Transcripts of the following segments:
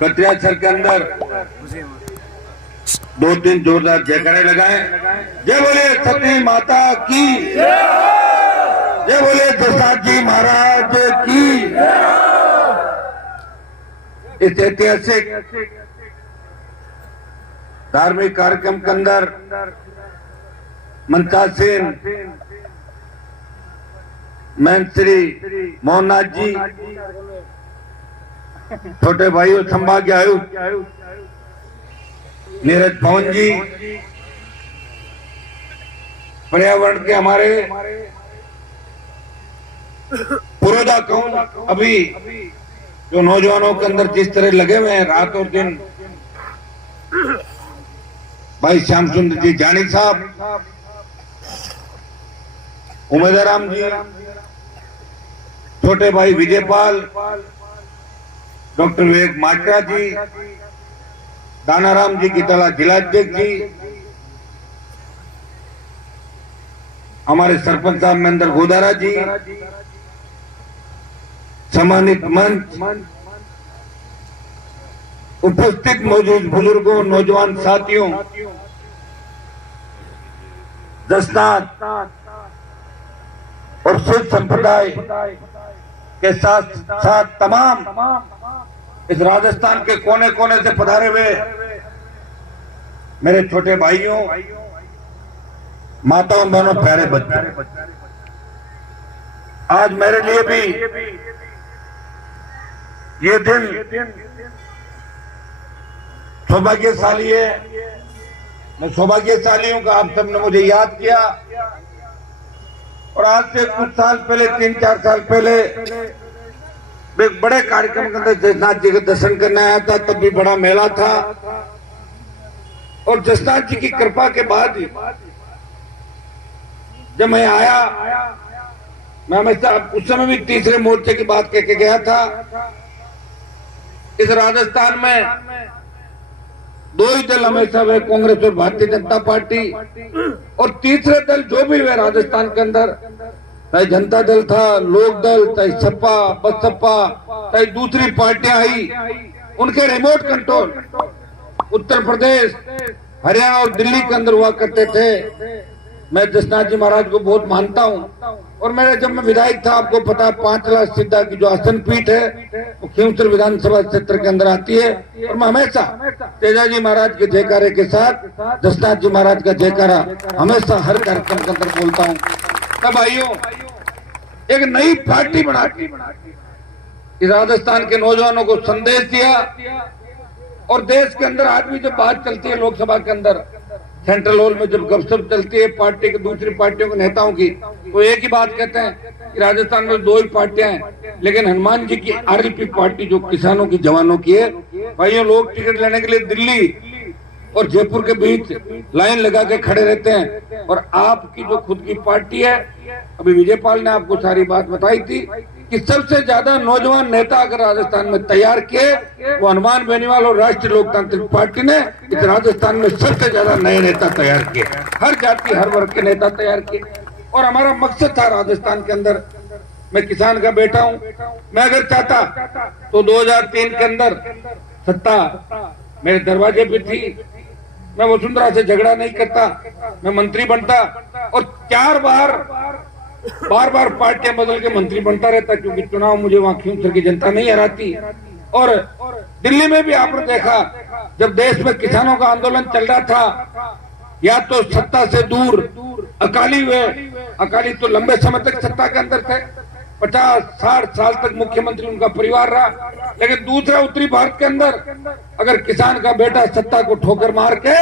कत्रियासर के अंदर 2-3 जोरदार जयकारे लगाए। जय बोले सती माता की, जय बोले दशरथ जी महाराज की। इस ऐतिहासिक धार्मिक कार्यक्रम के अंदर मंचासीन महंत श्री मोहननाथ जी, छोटे भाइयों संभाग्य आयुक्त नीरज पवन जी, पर्यावरण के हमारे पुरोधा कहूं अभी जो नौजवानों के अंदर जिस तरह लगे हुए हैं रात और दिन, भाई श्याम सुंदर जी जानी साहब, उमेदराम जी, छोटे भाई विजयपाल, डॉक्टर विवेक मात्रा जी, दानाराम जी की तला जिलाध्यक्ष जी, हमारे सरपंच साहब महेंद्र गोदारा जी, सम्मानित मंच, उपस्थित मौजूद बुजुर्गों, नौजवान साथियों, जसनात और सिख संप्रदाय के साथ साथ तमाम इस राजस्थान के कोने कोने से पधारे हुए मेरे छोटे भाइयों, माताओं, बहनों, प्यारे बच्चों, आज मेरे लिए भी ये दिन सौभाग्यशाली है। मैं सौभाग्यशाली हूं कि आप सबने मुझे याद किया और आज से कुछ साल पहले, 3-4 साल पहले एक बड़े कार्यक्रम के अंदर जसनाथ जी के दर्शन करने आया था। तब भी बड़ा मेला था और जसनाथ जी की कृपा के बाद जब मैं आया, मैं हमेशा उस समय भी तीसरे मोर्चे की बात कह के गया था। इस राजस्थान में 2 ही दल हमेशा हुए, कांग्रेस और भारतीय जनता पार्टी, और तीसरे दल जो भी हुए राजस्थान के अंदर, चाहे जनता दल था, लोक दल, चाहे सपा, बसपा, चाहे दूसरी पार्टियां आई, उनके रिमोट कंट्रोल उत्तर प्रदेश, हरियाणा और दिल्ली के अंदर हुआ करते थे। मैं जसनाथ जी महाराज को बहुत मानता हूं और मेरे जब मैं विधायक था, आपको पता है 5 लाख सिद्धा की जो आसन पीठ है वो खींवसर विधानसभा क्षेत्र के अंदर आती है और मैं हमेशा तेजाजी महाराज के जयकारे के साथ जसनाथ जी महाराज का जयकारा हमेशा हर कार्यक्रम के अंदर बोलता हूं। तब भाइयों, एक नई पार्टी बना के राजस्थान के नौजवानों को संदेश दिया और देश के अंदर आज भी जब बात चलती है लोकसभा के अंदर, सेंट्रल हॉल में जब गपशप चलती है पार्टी के दूसरी पार्टियों के नेताओं की, तो एक ही बात कहते हैं कि राजस्थान में 2 ही पार्टियां हैं, लेकिन हनुमान जी की आरएलपी पार्टी जो किसानों की, जवानों की है। भाइयों, लोग टिकट लेने के लिए दिल्ली और जयपुर के बीच लाइन लगा के खड़े रहते हैं और आपकी जो खुद की पार्टी है, अभी विजयपाल ने आपको सारी बात बताई थी कि सबसे ज्यादा नौजवान नेता अगर राजस्थान में तैयार किए वो हनुमान बेनीवाल और राष्ट्रीय लोकतांत्रिक पार्टी ने इस राजस्थान में सबसे ज्यादा नए नेता तैयार किए, हर जाति हर वर्ग के नेता तैयार किए। और हमारा मकसद था राजस्थान के अंदर, मैं किसान का बेटा हूं, मैं अगर चाहता तो 2003 के अंदर सत्ता मेरे दरवाजे पे थी, मैं वसुंधरा से झगड़ा नहीं करता, मैं मंत्री बनता और 4 बार पार्टियां बदल के मंत्री बनता रहता, क्योंकि चुनाव मुझे वहां खींवसर की जनता नहीं हराती। और दिल्ली में भी आपने देखा जब देश में किसानों का आंदोलन चल रहा था, या तो सत्ता से दूर अकाली हुए, अकाली तो लंबे समय तक सत्ता के अंदर थे, 50-60 साल तक मुख्यमंत्री उनका परिवार रहा, लेकिन दूसरा उत्तरी भारत के अंदर अगर किसान का बेटा सत्ता को ठोकर मार के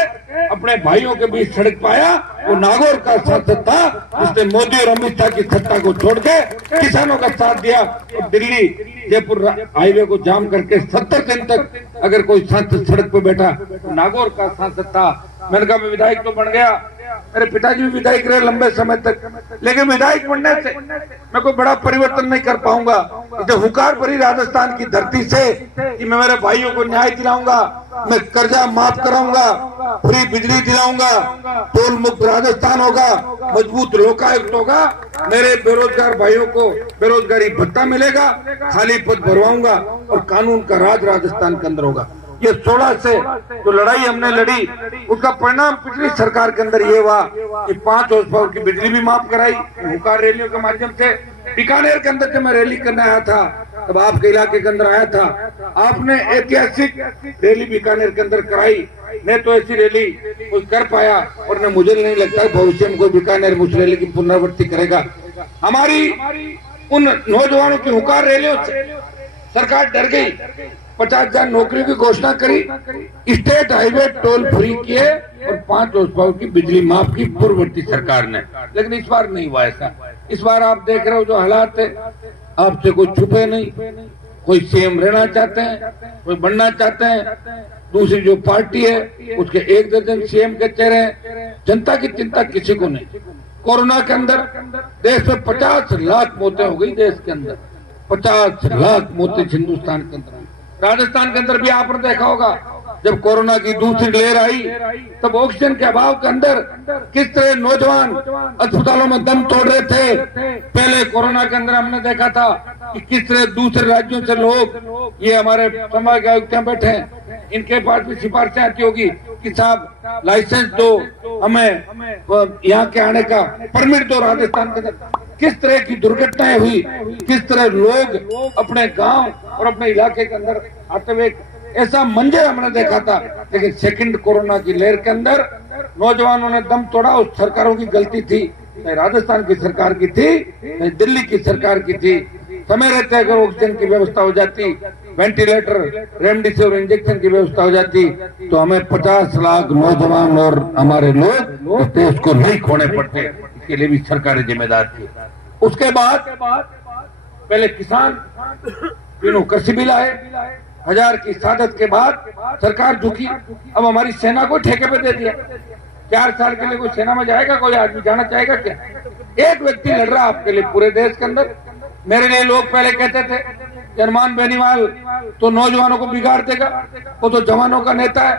अपने भाइयों के बीच सड़क पाया, वो नागौर का सांसद था, उसने मोदी और अमित शाह की सत्ता को छोड़ के किसानों का साथ दिया और दिल्ली जयपुर हाईवे को जाम करके 70 दिन तक अगर कोई सांसद सड़क पे बैठा तो नागौर का सांसद था। मैंने कहा मैं विधायक तो बन गया, मेरे पिताजी भी विधायक रहे लंबे समय तक, लेकिन विधायक बनने से मैं कोई बड़ा परिवर्तन नहीं कर पाऊंगा। इसे हुकार भरी राजस्थान की धरती से कि मैं मेरे भाइयों को न्याय दिलाऊंगा, मैं कर्जा माफ कराऊंगा, फ्री बिजली दिलाऊंगा, टोल मुक्त राजस्थान होगा, मजबूत लोकायुक्त होगा, मेरे बेरोजगार भाइयों को बेरोजगारी भत्ता मिलेगा, खाली पद भरवाऊंगा और कानून का राज राजस्थान के अंदर होगा। ये 16 से जो लड़ाई हमने लड़ी उसका परिणाम पिछली सरकार के अंदर ये हुआ कि 5 हॉर्स पावर की बिजली भी माफ कराई हुकार रैलियों के माध्यम से। बीकानेर के अंदर जब मैं रैली करने आया था तब आपके इलाके के अंदर आया था, आपने ऐतिहासिक रैली बीकानेर के अंदर कराई। मैं तो ऐसी रैली कोई कर पाया और न मुझे नहीं लगता भविष्य में कोई बीकानेर उस रैली की पुनरावृत्ति करेगा। हमारी उन नौजवानों की हुकार रैलियों से सरकार डर गई, 50,000 नौकरियों की घोषणा करी, स्टेट हाईवे टोल फ्री किए और 5 हॉर्स पावर की बिजली माफ की पूर्ववर्ती सरकार ने। लेकिन इस बार नहीं हुआ ऐसा। इस बार आप देख रहे हो जो हालात है, आपसे कोई छुपे नहीं, कोई सीएम रहना चाहते हैं, कोई बनना चाहते हैं, दूसरी जो पार्टी है उसके 1 दर्जन सीएम के चेहरे हैं। जनता की चिंता किसी को नहीं। कोरोना के अंदर देश में 50 लाख मौतें हो गई, देश के अंदर 50 लाख मौतें हिंदुस्तान के अंदर। राजस्थान के अंदर भी आपने देखा होगा जब कोरोना की दूसरी लहर आई तब ऑक्सीजन के अभाव के अंदर किस तरह नौजवान अस्पतालों में दम तोड़ रहे थे। पहले कोरोना के अंदर हमने देखा था कि किस तरह दूसरे राज्यों से लोग, ये हमारे समाज के आयुक्त बैठे हैं, इनके पास भी सिफारिशें आती होगी कि साहब लाइसेंस दो, हमें यहाँ के आने का परमिट दो। राजस्थान के अंदर किस तरह की दुर्घटनाएं हुई, किस तरह लोग अपने गांव और अपने इलाके के अंदर आते हुए ऐसा मंजर हमने देखा था। लेकिन सेकंड कोरोना की लहर के अंदर नौजवानों ने दम तोड़ा। उस सरकारों की गलती थी, चाहे राजस्थान की सरकार की थी, चाहे दिल्ली की सरकार की थी। समय रहते अगर ऑक्सीजन की व्यवस्था हो जाती, वेंटिलेटर, रेमडेसिविर इंजेक्शन की व्यवस्था हो जाती तो हमें 50 लाख नौजवान और हमारे लोग देश को नहीं खोने पड़ते। इसके लिए भी सरकारें जिम्मेदार थी। उसके बाद पहले किसान तीनों कृषि बिल आए, 1000 की सादत के बाद सरकार झुकी। अब हमारी सेना को ठेके पे दे दिया। 4 साल के लिए कोई सेना में जाएगा? कोई आदमी जाना चाहेगा क्या? एक व्यक्ति लड़ रहा आपके लिए पूरे देश के अंदर। मेरे लिए लोग पहले कहते थे हनुमान बेनीवाल तो नौजवानों को बिगाड़ देगा, वो तो जवानों का नेता है।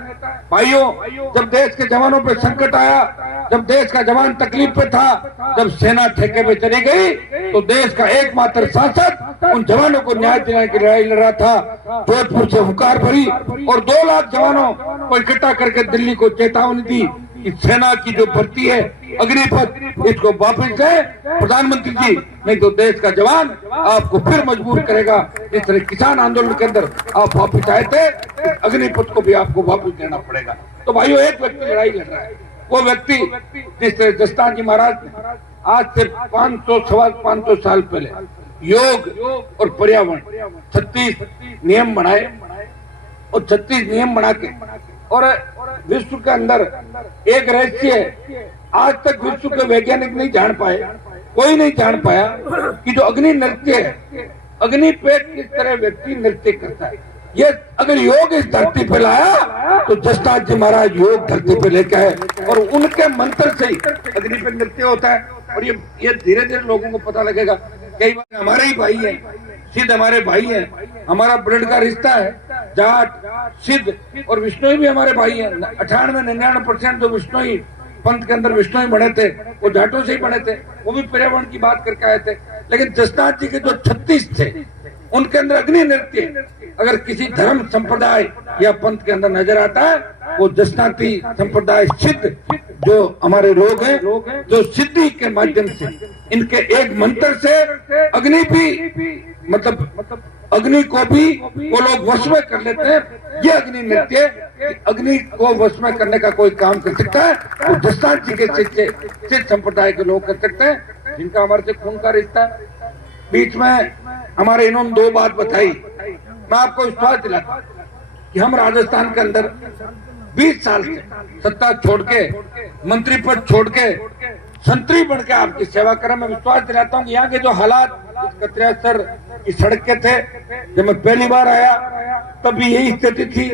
भाइयों, जब देश के जवानों पे संकट आया, जब देश का जवान तकलीफ पे था, जब सेना ठेके पे चली गई तो देश का एकमात्र सांसद उन जवानों को न्याय दिलाने की लड़ाई लड़ रहा था। जोधपुर से हुकार भरी और 2 लाख जवानों को इकट्ठा करके दिल्ली को चेतावनी दी कि सेना की जो भर्ती है अग्निपथ, इसको वापस है प्रधानमंत्री जी, नहीं तो देश का जवान आपको फिर मजबूर करेगा। इस तरह किसान आंदोलन के अंदर आप वापस आए थे, अग्निपथ को भी आपको वापस देना पड़ेगा। तो भाइयों, एक व्यक्ति लड़ाई लड़ रहा है, वो व्यक्ति जिस तरह दस्तान जी महाराज ने आज से 500 साल पहले योग और पर्यावरण 36 नियम बनाए और 36 नियम बना के, और विश्व के अंदर एक रहस्य है, आज तक विश्व के वैज्ञानिक नहीं जान पाए, कोई नहीं जान पाया कि जो अग्नि नृत्य है, अग्नि पे किस तरह व्यक्ति नृत्य करता है। ये अगर योग इस धरती पे लाया तो जसनाथ जी महाराज योग धरती पे लेके आए और उनके मंत्र से ही अग्नि पे नृत्य होता है। और ये धीरे धीरे लोगों को पता लगेगा। कई बार हमारे ही भाई है, सिद्ध हमारे भाई है, हमारा ब्लड का रिश्ता है। जाट, सिद्ध और विष्णुई भी हमारे भाई है। 98-99% जो विष्णुई पंथ के अंदर विष्णुई बने थे वो जाटों से ही बने थे। वो भी पर्यावरण की बात करके आए थे। लेकिन जसनाथ जी के जो 36 थे उनके अंदर अग्नि नृत्य अगर किसी धर्म संप्रदाय या पंथ के अंदर नजर आता है, वो जसनाती संप्रदाय सिद्ध जो हमारे लोग हैं, जो सिद्धि के माध्यम से इनके एक मंत्र से अग्नि भी मतलब अग्नि को भी वो लोग वश में कर लेते हैं। ये अग्नि नृत्य, अग्नि को वश में करने का कोई काम कर सकता है वो जसनाथ जी के सिद्ध संप्रदाय के लोग कर सकते हैं, जिनका हमारे से खून का रिश्ता है। बीच में हमारे इन्होंने 2 बात बताई। मैं आपको विश्वास दिलाता कि हम राजस्थान के अंदर 20 साल से सत्ता छोड़ के, मंत्री पद छोड़ के, संतरी बन के आपकी सेवा करें। मैं विश्वास दिलाता हूँ कि यहाँ के जो हालात कत्रियासर की सड़क के थे, जब मैं पहली बार आया तब भी यही स्थिति थी,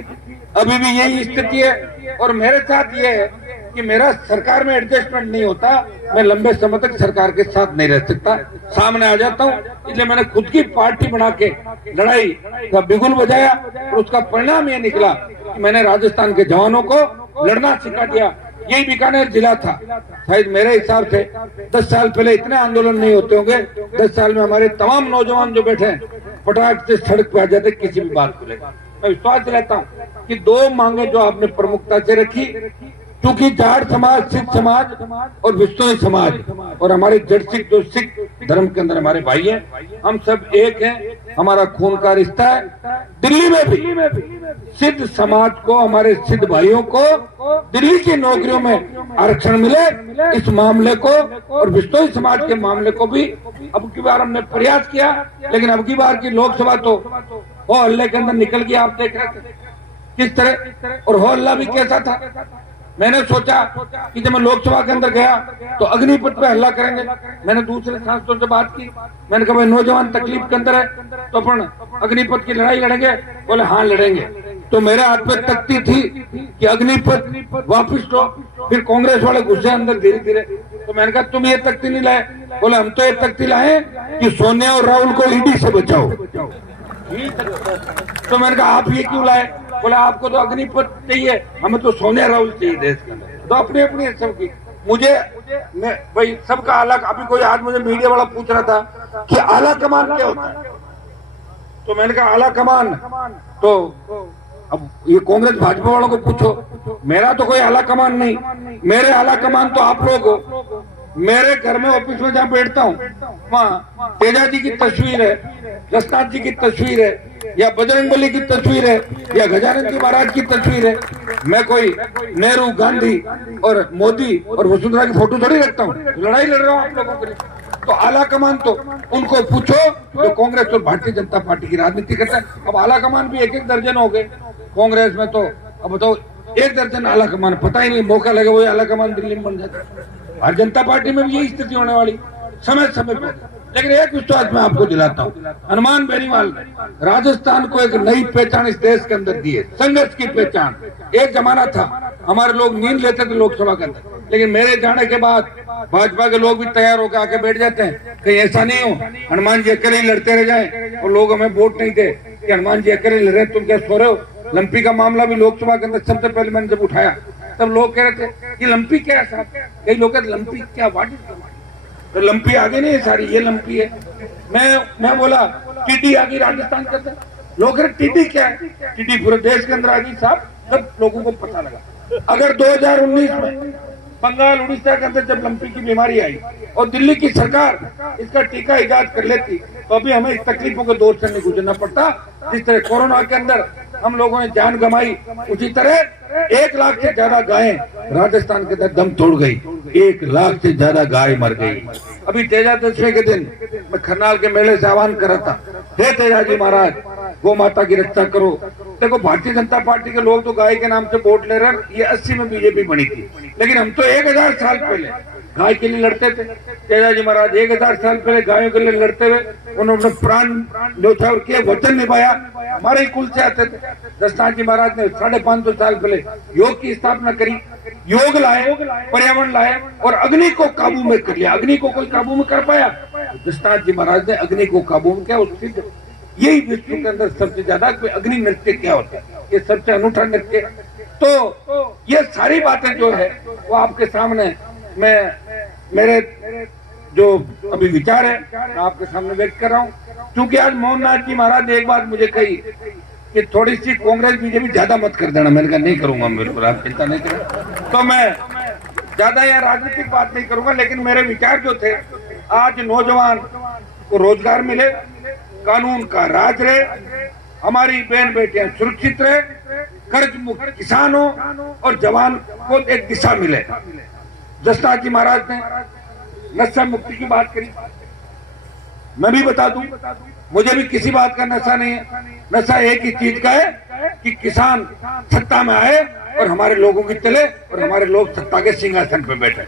अभी भी यही स्थिति है। और मेरे साथ ये है कि मेरा सरकार में एडजस्टमेंट नहीं होता, मैं लंबे समय तक सरकार के साथ नहीं रह सकता, सामने आ जाता हूँ। इसलिए मैंने खुद की पार्टी बना के लड़ाई का बिगुल बजाया और उसका परिणाम ये निकला कि मैंने राजस्थान के जवानों को लड़ना सिखा दिया। यही बीकानेर जिला था, शायद मेरे हिसाब से 10 साल पहले इतने आंदोलन नहीं होते होंगे। 10 साल में हमारे तमाम नौजवान जो बैठे हैं फटाक से सड़क पे आ जाते किसी भी बात को लेकर। मैं विश्वास दिलाता हूँ कि 2 मांगे जो आपने प्रमुखता से रखी, क्योंकि जाट समाज, सिख समाज और विश्नोई समाज और हमारे जड़ सिख जो सिख धर्म के अंदर हमारे भाई हैं, हम सब एक हैं, हमारा खून का रिश्ता है। दिल्ली में भी सिद्ध समाज को, हमारे सिद्ध भाइयों को दिल्ली की नौकरियों में आरक्षण मिले, इस मामले को और विश्नोई समाज के मामले को भी अब की बार हमने प्रयास किया। लेकिन अब की बार की लोकसभा तो वो हल्ले के अंदर निकल गया, आप देख रहे थे किस तरह, और हो हल्ला भी कैसा था। मैंने सोचा कि जब मैं लोकसभा के अंदर गया तो अग्निपथ पे हल्ला करेंगे। मैंने दूसरे सांसदों से बात की, मैंने कहा भाई नौजवान तकलीफ के अंदर है तो अपन अग्निपथ की लड़ाई लड़ेंगे। बोले हाँ लड़ेंगे। तो मेरे हाथ पे तख्ती थी कि अग्निपथ वापिस लो। फिर कांग्रेस वाले घुसे अंदर धीरे धीरे। तो मैंने कहा तुम ये तख्ती नहीं लाए? बोले हम तो ये तख्ती लाए कि सोनिया और राहुल को ईडी से बचाओ। तो मैंने कहा आप ये क्यों लाए? बोला आपको तो अग्निपथ चाहिए, हमें तो सोनिया राहुल चाहिए देश के अंदर। तो अपनी अपनी सबकी, मुझे भाई सबका अलग। अभी कोई आज मुझे मीडिया वाला पूछ रहा था कि आला कमान क्या होता है, तो मैंने कहा आला कमान तो अब ये कांग्रेस भाजपा वालों को पूछो, मेरा तो कोई आला कमान नहीं। मेरे आला कमान तो आप लोग हो। मेरे घर में ऑफिस में जहाँ बैठता हूँ वहाँ तेजा जी की तस्वीर है, रसनाथ जी की तस्वीर है, या बजरंगबली की तस्वीर है, या गजानन जी महाराज की तस्वीर है। मैं कोई नेहरू, गांधी और मोदी और वसुंधरा की फोटो थोड़ी रखता हूँ। लड़ाई लड़ रहा हूँ आप लोगों के लिए। तो आला कमान तो उनको पूछो जो कांग्रेस और भारतीय जनता पार्टी की राजनीति करते हैं। अब आला कमान भी 1-1 दर्जन हो गए कांग्रेस में, तो अब तो 1 दर्जन आला कमान, पता ही नहीं मौका लगे वो आला कमान दिल्ली में बन जाता। भारतीय जनता पार्टी में भी यही स्थिति होने वाली समय समय पर। लेकिन एक विश्वास मैं आपको दिलाता हूँ, हनुमान बेनीवाल ने राजस्थान को एक नई पहचान इस देश के अंदर दी है, संघर्ष की पहचान। एक जमाना था हमारे लोग नींद लेते थे लोकसभा के अंदर, लेकिन मेरे जाने के बाद भाजपा के लोग भी तैयार होकर आके बैठ जाते हैं। कहीं ऐसा नहीं हो हनुमान जी अकेले ही लड़ते रह जाए और लोग हमें वोट नहीं दे कि हनुमान जी अकेले लड़ रहे, तुम क्या सो रहे हो। लंपी का मामला भी लोकसभा के अंदर सबसे पहले मैंने जब उठाया तब लोग कह रहे थे कि लंपी क्या है साहब, कई लोग कहते लंपी क्या, वाट इज लंपी, तो लंपी आगे नहीं है सारी, ये लंपी है। मैं बोला टीडी आ गई राजस्थान के अंदर, लोग कह रहे टीडी क्या है, टीडी पूरे देश के अंदर आ गई साहब, सब लोगों को पता लगा। अगर 2019 में बंगाल, उड़ीसा के अंदर जब लंपी की बीमारी आई और दिल्ली की सरकार इसका टीका इजाद कर लेती तो अभी हमें इस तकलीफों के दौर से नहीं गुजरना पड़ता। जिस तरह कोरोना के अंदर हम लोगों ने जान गंवाई, उसी तरह 1 लाख से ज्यादा गायें राजस्थान के अंदर दम तोड़ गई, 1 लाख से ज्यादा गाय मर गई। अभी तेजा दशमी के दिन मैं खरनाल के मेले से आह्वान कर रहा था, हे तेजा जी महाराज गौ माता की रक्षा करो। देखो भारतीय जनता पार्टी के लोग तो गाय के नाम से वोट ले रहे हैं, ये 80 में बीजेपी बनी थी, लेकिन हम तो 1000 साल पहले गाय के लिए लड़ते थे। तेजा जी महाराज 1000 साल पहले गायों के लिए लड़ते हुए उन्होंने प्राण न्यौछावर किया, वचन निभाया, हमारे ही कुल से आते थे। रसनाथ जी महाराज ने 550 साल पहले योग की स्थापना करी, योग लाए, पर्यावरण लाए और अग्नि को काबू में कर लिया। अग्नि को कोई काबू में कर पाया? रसनाथ जी महाराज ने अग्नि को काबू में किया। उसकी यही विश्व के अंदर सबसे ज्यादा कोई अग्नि नृत्य क्या होता है, ये सबसे अनूठा नृत्य। तो ये सारी बातें जो है वो आपके सामने मेरे जो अभी विचार है मैं आपके सामने व्यक्त कर रहा हूँ। क्योंकि आज मोहननाथ जी महाराज ने एक बात मुझे कही कि थोड़ी सी कांग्रेस बीजेपी ज्यादा मत कर देना। मैंने कहा नहीं करूंगा, बिल्कुल आप चिंता नहीं करें। तो मैं ज्यादा यहाँ राजनीतिक बात नहीं करूंगा, लेकिन मेरे विचार जो थे, आज नौजवान को रोजगार मिले, कानून का राज रहे, हमारी बहन बेटियां सुरक्षित रहे, कर्ज मुक्त किसान हो और जवान को एक दिशा मिले। रसनाथ जी महाराज ने नशा मुक्ति की बात करी। मैं भी बता दूं, मुझे भी किसी बात का नशा नहीं है। नशा एक ही चीज का है कि किसान सत्ता में आए और हमारे लोगों की चले और हमारे लोग सत्ता के सिंहासन पे बैठे।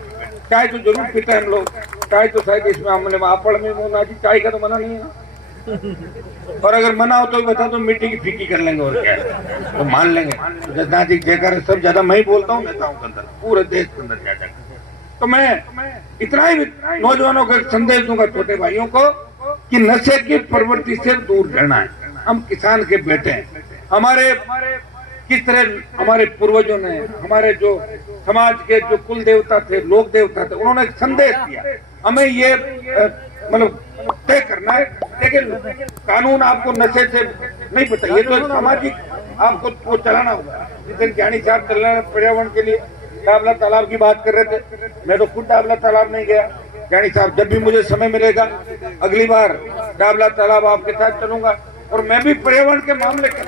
चाय तो जरूर पीते हैं हम लोग, चाय तो शायद इसमें हमने आपड़ में मोना जी चाय का तो मना नहीं है, और अगर मना हो तो भी बता दो, मिट्टी की फीकी कर लेंगे और क्या है, तो मान लेंगे। तो जसनाथ जी जयकार सब ज्यादा मैं ही बोलता हूँ नेताओं के अंदर, पूरे देश के अंदर ज्यादा। तो मैं इतना ही नौजवानों को संदेश दूंगा, छोटे भाइयों को, कि नशे की प्रवृत्ति से दूर रहना है। हम किसान के बेटे हैं, हमारे किस तरह हमारे पूर्वजों ने, हमारे जो समाज के जो कुल देवता थे, लोक देवता थे, उन्होंने एक संदेश दिया। हमें ये मतलब तय करना है, लेकिन कानून आपको नशे से नहीं पता, ये तो सामाजिक आपको वो चलाना होगा। जिस दिन ज्ञानी साहब चल रहे हैं पर्यावरण के लिए, डाबला तालाब की बात कर रहे थे, मैं तो खुद डाबला तालाब नहीं गया। ज्ञानी साहब जब भी मुझे समय मिलेगा अगली बार डाबला तालाब आपके साथ चलूंगा, और मैं भी पर्यावरण के मामले के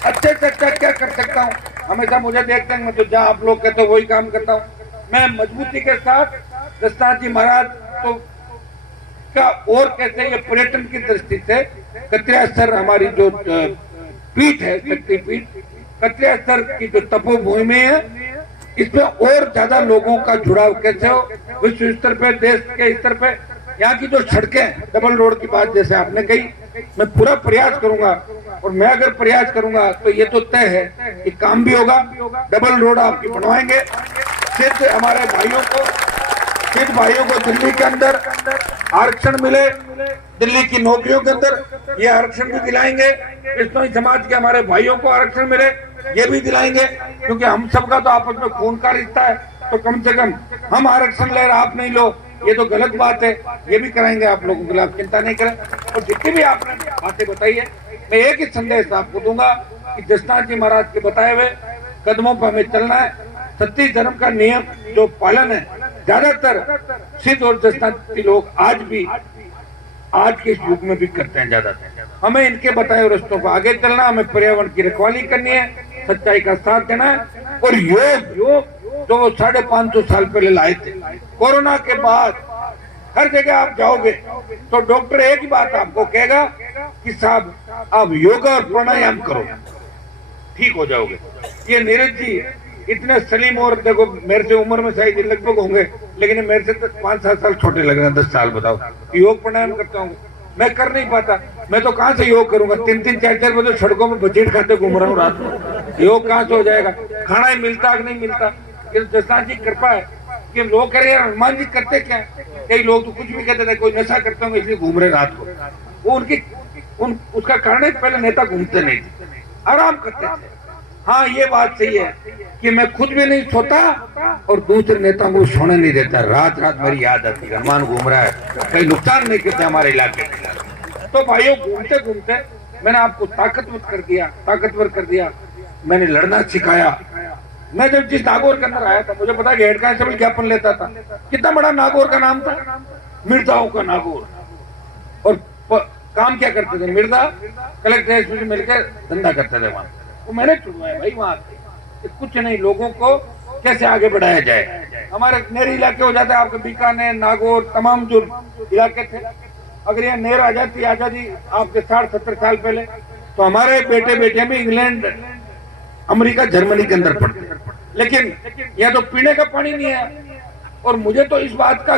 अच्छे से अच्छा क्या कर सकता हूँ। हमेशा मुझे देखते हैं, मैं तो जहाँ आप लोग कहते हो वही काम करता हूँ। मैं मजबूती के साथ दशनाथ जी महाराज तो का, और कैसे ये पर्यटन की दृष्टि से कत्रियासर हमारी जो पीठ है, शक्ति पीठ, कत्रियासर की जो तपोभूमि है, इसमें और ज्यादा लोगों का जुड़ाव कैसे हो, विश्व स्तर पे, देश के स्तर पे। यहाँ की जो सड़कें, डबल रोड की बात जैसे आपने कही, मैं पूरा प्रयास करूंगा, और मैं अगर प्रयास करूंगा तो ये तो तय है कि काम भी होगा। डबल रोड आपकी बनवाएंगे। सिद्ध हमारे भाइयों को, सिद्ध भाइयों को दिल्ली के अंदर आरक्षण मिले, दिल्ली की नौकरियों के अंदर ये आरक्षण भी दिलाएंगे। बिश्नोई समाज के हमारे भाइयों को आरक्षण मिले, ये भी दिलाएंगे, क्योंकि हम सबका तो आपस में खून का रिश्ता है। तो कम से कम हम आरक्षण ले रहे, आप नहीं लो, ये तो गलत बात है। ये भी कराएंगे आप लोगों के लिए, आप चिंता नहीं करें। और जितनी भी आपने बातें बताई है, मैं एक ही संदेश आपको दूंगा कि जसनाथ जी महाराज के बताए हुए कदमों पर हमें चलना है। सत्य धर्म का नियम जो पालन है, ज्यादातर सिद्ध और जसनाथी लोग आज के इस युग में भी करते हैं ज्यादातर। हमें इनके बताए हुए रास्तों पर आगे चलना, हमें पर्यावरण की रखवाली करनी है, सच्चाई का साथ देना है। और योग जो वो 550 साल पहले लाए थे, कोरोना के बाद हर जगह आप जाओगे तो डॉक्टर एक ही बात आपको कहेगा कि साहब आप योगा और प्राणायाम करो, ठीक हो जाओगे। ये नीरज जी इतने सलीम, और देखो मेरे से उम्र में शायद लगभग होंगे, लेकिन मेरे से तो 5-7 साल छोटे लग रहे हैं, 10 साल। बताओ योग प्राणायाम करता हूँ, मैं कर नहीं पाता। मैं तो कहाँ से योग करूंगा, 3-3, 4-4 बजे सड़कों में बचीट खाते घूम रहा हूँ रात में, योग कहाँ से हो जाएगा। खाना ही मिलता कि नहीं मिलता। ये जसनाथ जी कृपा है कि लोग कह रहे हैं हनुमान जी करते क्या, कई लोग तो कुछ भी कहते थे, कोई नशा करते होंगे इसलिए घूम रहे रात को। वो उसका कारण है, पहले नेता घूमते नहीं थे, आराम करते थे। हाँ ये बात सही है कि मैं खुद भी नहीं सोता और दूसरे नेताओं को सोने नहीं देता। रात मेरी याद आती है, हनुमान घूम रहा है, कहीं नुकसान नहीं करते हमारे इलाके में। तो भाइयों घूमते घूमते मैंने आपको ताकतवर कर दिया, मैंने लड़ना सिखाया। मैं जब जिस नागौर के अंदर आया था, मुझे पता कि हेड कांस्टेबल ज्ञापन लेता था, कितना बड़ा नागौर का नाम था, मिर्जाओं का नागौर। और काम क्या करते थे, मिर्जा कलेक्टर से मिलकर धंधा करते थे वहां। तो मैंने छुड़वाया भाई वहां से कुछ नहीं, लोगों को कैसे आगे बढ़ाया जाए। हमारे नहरी इलाके हो जाते, आपके बीकानेर, नागौर, तमाम जो इलाके थे, अगर यहाँ नहर आ जाती आजादी आपके 60-70 साल पहले, तो हमारे बेटे बेटियां भी इंग्लैंड, अमेरिका, जर्मनी के अंदर पड़ते। लेकिन यहाँ तो पीने का पानी नहीं है। और मुझे तो इस बात का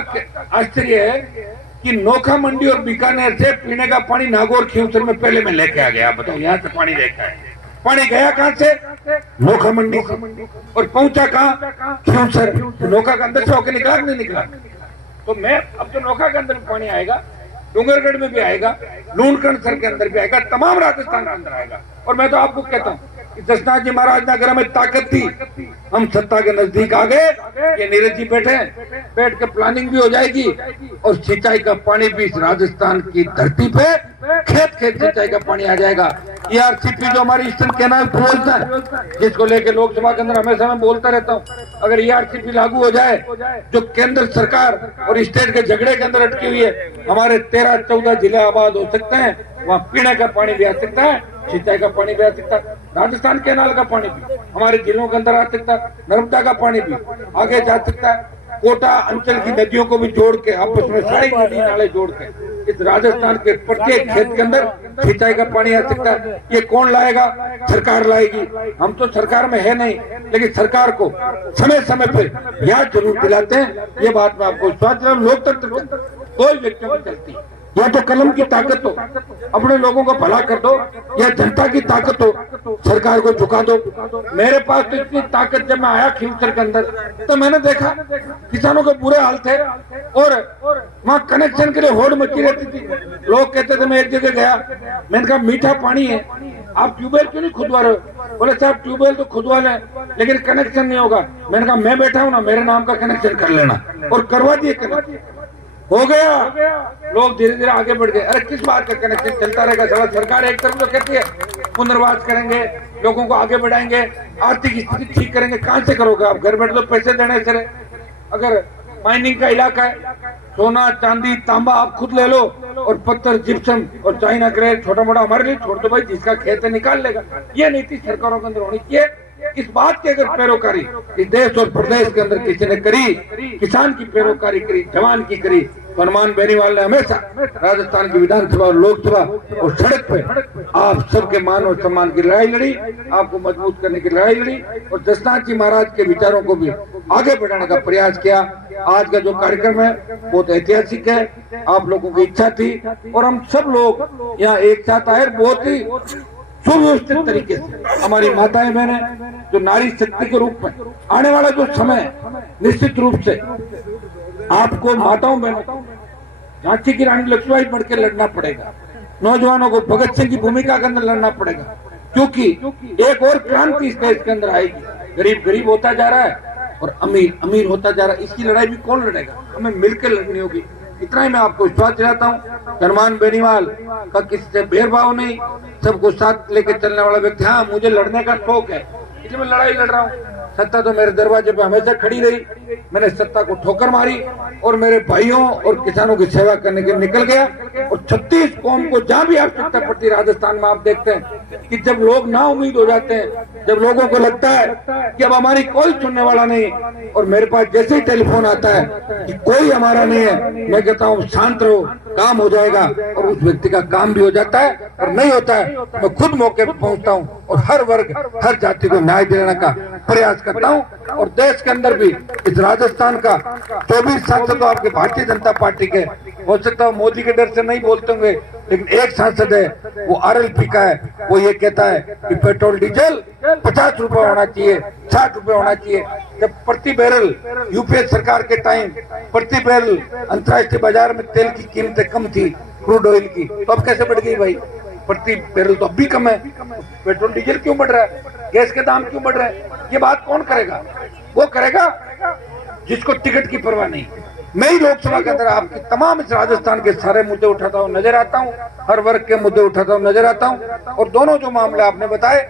आश्चर्य है कि नोखा मंडी और बीकानेर से पीने का पानी नागौर खींवसर में पहले मैं लेके आ गया। आप बताओ यहाँ से पानी लेके आया, पानी गया कहाँ से, नोखा मंडी से, और पहुंचा कहाँ, खींवसर। नोखा के अंदर से होकर निकला नहीं निकला। तो मैं अब तो नोखा के अंदर पानी आएगा, डूंगरगढ़ में भी आएगा, लूणकरणसर के अंदर भी आएगा, तमाम राजस्थान के अंदर आएगा। और मैं तो आपको कहता हूँ जसनाथ जी महाराज ने अगर हमें ताकत दी, हम सत्ता के नजदीक आ गए, ये नीरज जी बैठ के प्लानिंग भी हो जाएगी, और सिंचाई का पानी भी इस राजस्थान की धरती पे खेत सिंचाई का पानी आ जाएगा। ERCP जो हमारी ईस्टर्न कैनाल प्रोजेक्ट है, जिसको लेके लोकसभा के अंदर हमेशा मैं बोलता रहता हूँ, अगर ERCP लागू हो जाए, जो केंद्र सरकार और स्टेट के झगड़े के अंदर अटकी हुई है, हमारे 13-14 जिले आबाद हो सकते हैं। वहाँ पीने का पानी भी आ सकता है, सिंचाई का पानी भी आ सकता है, राजस्थान कैनाल का पानी भी हमारे जिलों के अंदर आ सकता है, नर्मदा का पानी भी आगे जा सकता है, कोटा अंचल की नदियों को भी जोड़ के, आपस में सारी नदी नाले जोड़ के इस राजस्थान के प्रत्येक खेत के अंदर सिंचाई का पानी आ सकता है। ये कौन लाएगा, सरकार लाएगी। हम तो सरकार में है नहीं, लेकिन सरकार को समय समय पर याद जरूर दिलाते हैं। ये बात मैं आपको विश्वास दिलाऊं, लोकतंत्र कोई व्यक्ति में चलती है, या तो कलम की ताकत हो, अपने लोगों का भला कर दो, या जनता की ताकत हो, सरकार को झुका दो। मेरे पास तो इतनी ताकत, जब मैं आया खिलचर के अंदर तो मैंने देखा किसानों के बुरे हाल थे और वहाँ कनेक्शन के लिए होड़ मची रहती थी। लोग कहते थे, मैं एक जगह गया, मैंने कहा मीठा पानी है, आप ट्यूबवेल क्यों नहीं खुदवा रहे हो? बोले साहब ट्यूबवेल तो खुदवा लें लेकिन कनेक्शन नहीं होगा। मैंने कहा मैं बैठा हूं ना, मेरे नाम का कनेक्शन कर लेना, और करवा दिए कनेक्शन। हो गया, लोग धीरे धीरे आगे बढ़ गए। अरे किस बात का कनेक्शन चलता रहेगा? साला सरकार एक तरफ तो कहती है पुनर्वास करेंगे, लोगों को आगे बढ़ाएंगे, आर्थिक स्थिति ठीक करेंगे। कहां से करोगे आप? घर बैठे तो पैसे देने से। अगर माइनिंग का इलाका है, सोना चांदी तांबा आप खुद ले लो, और पत्थर जिप्सम और चाइना ग्रेड छोटा मोटा हमारे लिए छोड़ दो भाई, जिसका खेत है निकाल लेगा। ये नीति सरकारों के अंदर होनी चाहिए। इस बात की अगर पैरोकारी इस देश और प्रदेश के अंदर किसी ने करी, किसान की पैरोकारी करी, जवान की करी, तो हनुमान बेनीवाल ने हमेशा राजस्थान की विधानसभा और लोकसभा और सड़क पे आप सबके मान और सम्मान की लड़ाई लड़ी, आपको मजबूत करने की लड़ाई लड़ी, और दशनाथ जी महाराज के विचारों को भी आगे बढ़ाने का प्रयास किया। आज का जो कार्यक्रम है बहुत ऐतिहासिक है, आप लोगों की इच्छा थी और हम सब लोग यहाँ एक साथ आए, बहुत ही सुव्यवस्थित तरीके से। हमारी माताएं बहनें जो नारी शक्ति के रूप में आने वाला जो समय, निश्चित रूप से आपको माताओं बहनों झांसी की रानी लक्ष्मीबाई बढ़ के लड़ना पड़ेगा, नौजवानों को भगत सिंह की भूमिका के अंदर लड़ना पड़ेगा, क्योंकि एक और क्रांति इस देश के अंदर आएगी। गरीब गरीब होता जा रहा है और अमीर अमीर होता जा रहा है, इसकी लड़ाई भी कौन लड़ेगा? हमें मिलकर लड़नी होगी। इतना ही मैं आपको विश्वास दिलाता हूँ। हनुमान बेनीवाल का किसी से भेदभाव नहीं, सबको साथ लेके चलने वाला व्यक्ति। हाँ, मुझे लड़ने का शौक है, इसलिए मैं लड़ाई लड़ रहा हूँ। सत्ता तो मेरे दरवाजे पे हमेशा खड़ी रही, मैंने सत्ता को ठोकर मारी और मेरे भाइयों और किसानों की सेवा करने के निकल गया। और 36 कौम को जहाँ भी आवश्यकता पड़ती, राजस्थान में आप देखते हैं कि जब लोग ना उम्मीद हो जाते हैं, जब लोगों को लगता है कि अब हमारी कोई सुनने वाला नहीं, और मेरे पास जैसे ही टेलीफोन आता है कि कोई हमारा नहीं है, मैं कहता हूँ शांत रहो, काम हो जाएगा। और उस व्यक्ति का काम भी हो जाता है, और नहीं होता है मैं खुद मौके पर पहुंचता हूँ और हर वर्ग हर जाति को न्याय दिलाने का प्रयास करता हूँ। और देश के अंदर भी इस राजस्थान का 24 सांसद तो आपके भारतीय जनता पार्टी के, हो सकता है मोदी के डर से नहीं बोलते होंगे, लेकिन एक सांसद है वो RLP का है, वो ये कहता है कि पेट्रोल डीजल 50 रुपए होना चाहिए, 60 रुपए होना चाहिए। जब प्रति बैरल यूपीए सरकार के टाइम प्रति बैरल अंतर्राष्ट्रीय बाजार में तेल की कीमतें कम थी, क्रूड ऑयल की, तो अब कैसे बढ़ गई भाई? प्रति बैरल तो अब भी कम है। पेट्रोल डीजल क्यों बढ़ रहा है? गैस के दाम क्यों बढ़ रहे हैं? ये बात कौन करेगा? वो करेगा जिसको टिकट की परवाह नहीं। मैं ही लोकसभा के अंदर आपके तमाम इस राजस्थान के सारे मुद्दे उठाता हूँ, नजर आता हूँ, हर वर्ग के मुद्दे उठाता हूँ, नजर आता हूँ। और दोनों जो मामले आपने बताए,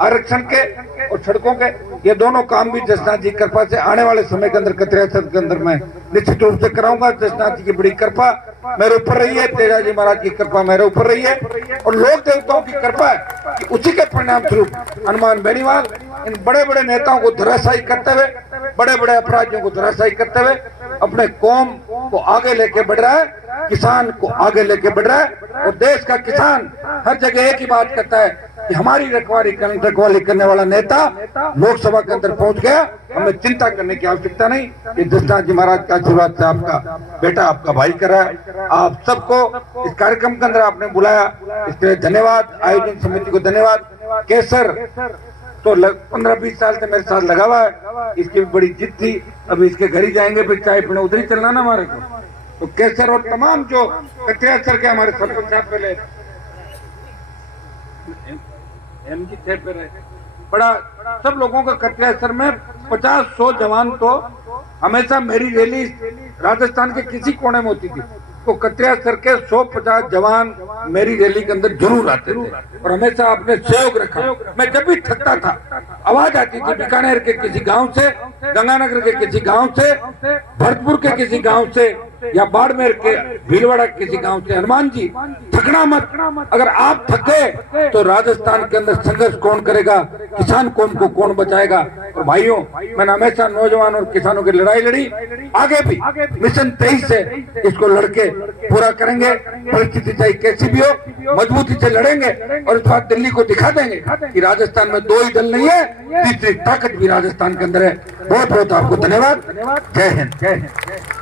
आरक्षण के और सड़कों के, ये दोनों काम भी जसनाथ जी की कृपा से आने वाले समय के अंदर कतरिया के अंदर मैं निश्चित रूप से कराऊंगा। जसनाथ जी की बड़ी कृपा मेरे ऊपर रही है, तेजाजी महाराज की कृपा मेरे ऊपर रही है, और लोक देवताओं की कृपा है कि उसी के परिणाम स्वरूप हनुमान बेनीवाल इन बड़े बड़े नेताओं को धराशायी करते हुए, बड़े बड़े अपराधियों को धराशायी करते हुए अपने कौम को आगे लेके बढ़ रहा है, किसान को आगे लेके बढ़ रहा है। और देश का किसान हर जगह एक ही बात करता है कि हमारी रखवाली करने वाला नेता लोकसभा के अंदर पहुंच गया, हमें चिंता करने की आवश्यकता नहीं। ये जसनाथ जी महाराज का आशीर्वाद से आपका बेटा, आपका भाई कर रहा है। आप सबको इस कार्यक्रम के अंदर आपने बुलाया, इसके लिए धन्यवाद। आयोजन समिति को धन्यवाद। केसर तो 15-20 साल से मेरे साथ लगा हुआ है, इसकी भी बड़ी जिद थी। अभी इसके घर ही जाएंगे, फिर चाय पीने उधर ही चलना ना हमारे को। तो केसर और तमाम जो कतरिया सर के हमारे सरपंच साहब पहले MG थे, बड़ा सब लोगों का कतरिया सर में 50-100 जवान तो हमेशा मेरी रैली राजस्थान के किसी कोने में होती थी, तो कतरिया सर के 150 जवान मेरी रैली के अंदर जरूर आते थे और हमेशा आपने सहयोग रखा। मैं जब भी थकता था, आवाज आती थी बीकानेर के किसी गांव से, गंगानगर के किसी गांव से, भरतपुर के किसी गांव से, या बाड़मेर के भीलवाड़ा के किसी गांव से, हनुमान जी थकना मत, अगर आप थके तो राजस्थान के अंदर संघर्ष कौन करेगा, किसान कौम को कौन बचाएगा। और भाइयों, मैंने हमेशा नौजवान और किसानों की लड़ाई लड़ी, आगे भी मिशन 23 से इसको लड़के पूरा करेंगे। परिस्थिति चाहे कैसी भी हो, मजबूती से लड़ेंगे और इस बात दिल्ली को दिखा देंगे कि राजस्थान में 2 ही दल नहीं है, तीसरी ताकत भी राजस्थान के अंदर है। बहुत बहुत आपको धन्यवाद। जय हिंद, जय हिंद।